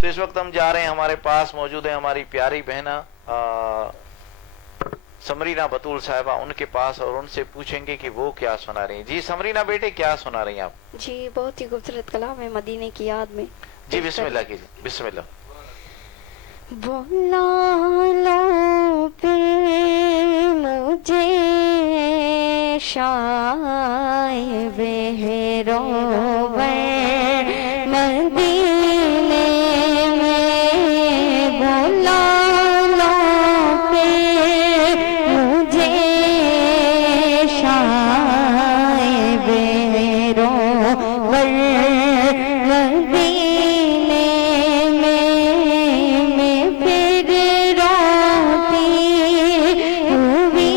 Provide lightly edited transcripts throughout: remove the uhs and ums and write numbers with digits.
تو اس وقت ہم جا رہے ہیں، ہمارے پاس موجود ہے ہماری پیاری بہنا سمرینہ بطول صاحبہ، ان کے پاس، اور ان سے پوچھیں گے کہ وہ کیا سنا رہی ہیں۔ جی سمرینہ بیٹے، کیا سنا رہی ہیں آپ؟ جی بہت ہی خوبصورت کلام ہے مدینے کی یاد میں۔ جی بسم اللہ کیجیے، بسم اللہ۔ بولا لو پھر مجھے شائب روبر مدینے میں، بولا لو پھر مجھے شائب روبر مدینے میں پھر روتی ہوئی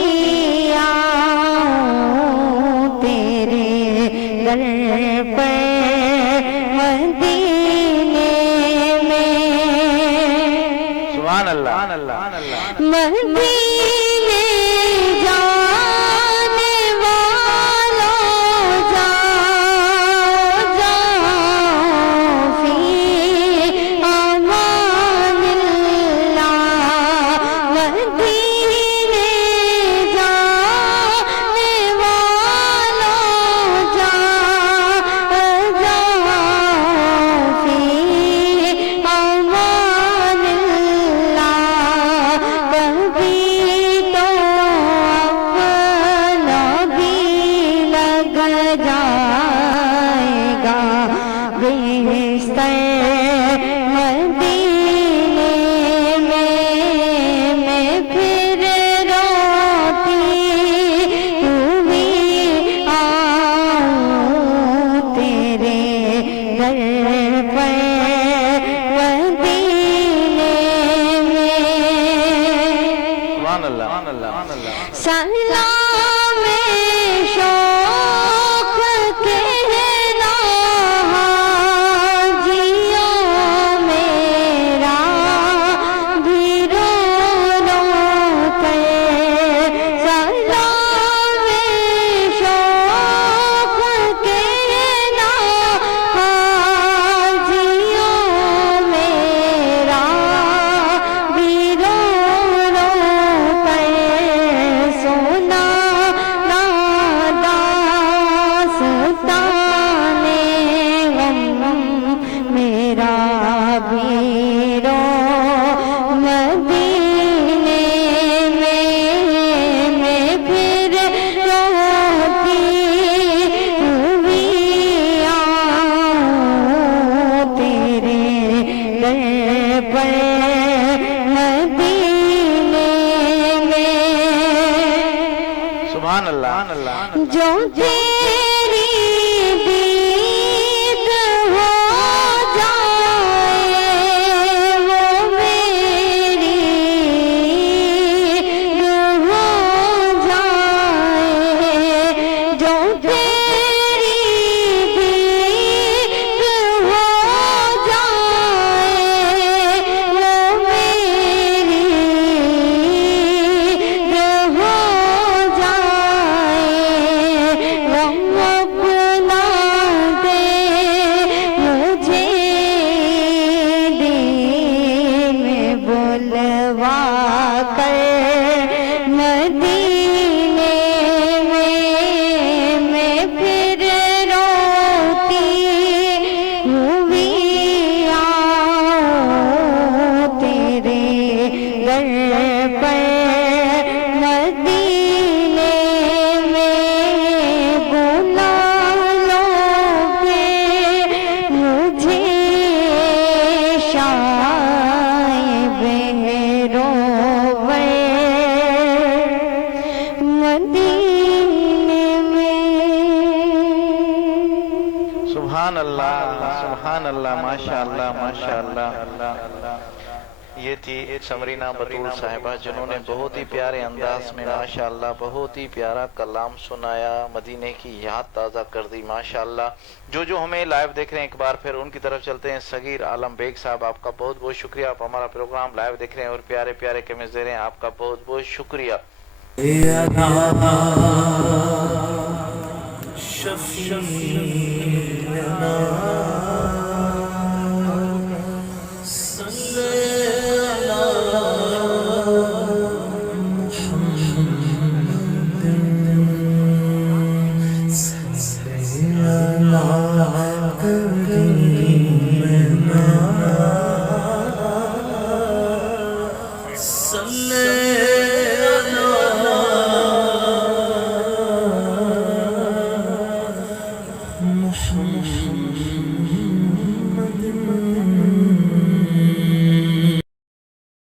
آؤں تیرے در پر مدینے میں۔ سبحان اللہ۔ مدینے جانے والوں جاؤ جاؤ فی امان اللہ، مدینے جانے والوں جاؤ جاؤ فی امان اللہ، کبھی تو اپنا بھی لگ جائے گا بستر مدینے میں پھر روتی ہوئی آؤں تیرے در پر مدینے میں۔ سبحان اللہ۔ سلام شوق کہنا حاجیوں میرا بھی رو رو کر، سلام شوق کہنا حاجیوں میرا بھی رو رو کر، سونا نادا سلطانے غم میرا بھی رو مدینے میں پھر روتی ہوئی آؤں تیرے در پر مدینے میں۔ سبحان اللہ۔ جو تیری دید ہو جائے وہ میری ہو جائے، جو تیری دید ہو جائے وہ میری ہو جائے، غم اپنا دے مجھے دل میں بلوا کر، مدینے میں پھر روتی ہوئی آؤں تیرے در پر مدینے میں، بلا لو پھر مجھے شائب روبر مدینے میں۔ سبحان اللہ، سبحان اللہ، ماشاء اللہ، ماشاء اللہ۔ یہ تھی سمرینہ بطول صاحبہ جنہوں نے بہت ہی پیارے انداز میں ماشاءاللہ بہت ہی پیارا کلام سنایا، مدینے کی یاد تازہ کر دی ماشاءاللہ۔ جو ہمیں لائیو دیکھ رہے ہیں ایک بار پھر ان کی طرف چلتے ہیں۔ صغیر عالم بیگ صاحب آپ کا بہت بہت شکریہ، آپ ہمارا پروگرام لائیو دیکھ رہے ہیں اور پیارے پیارے کمنٹس دے رہے ہیں، آپ کا بہت بہت شکریہ۔ شفیعنا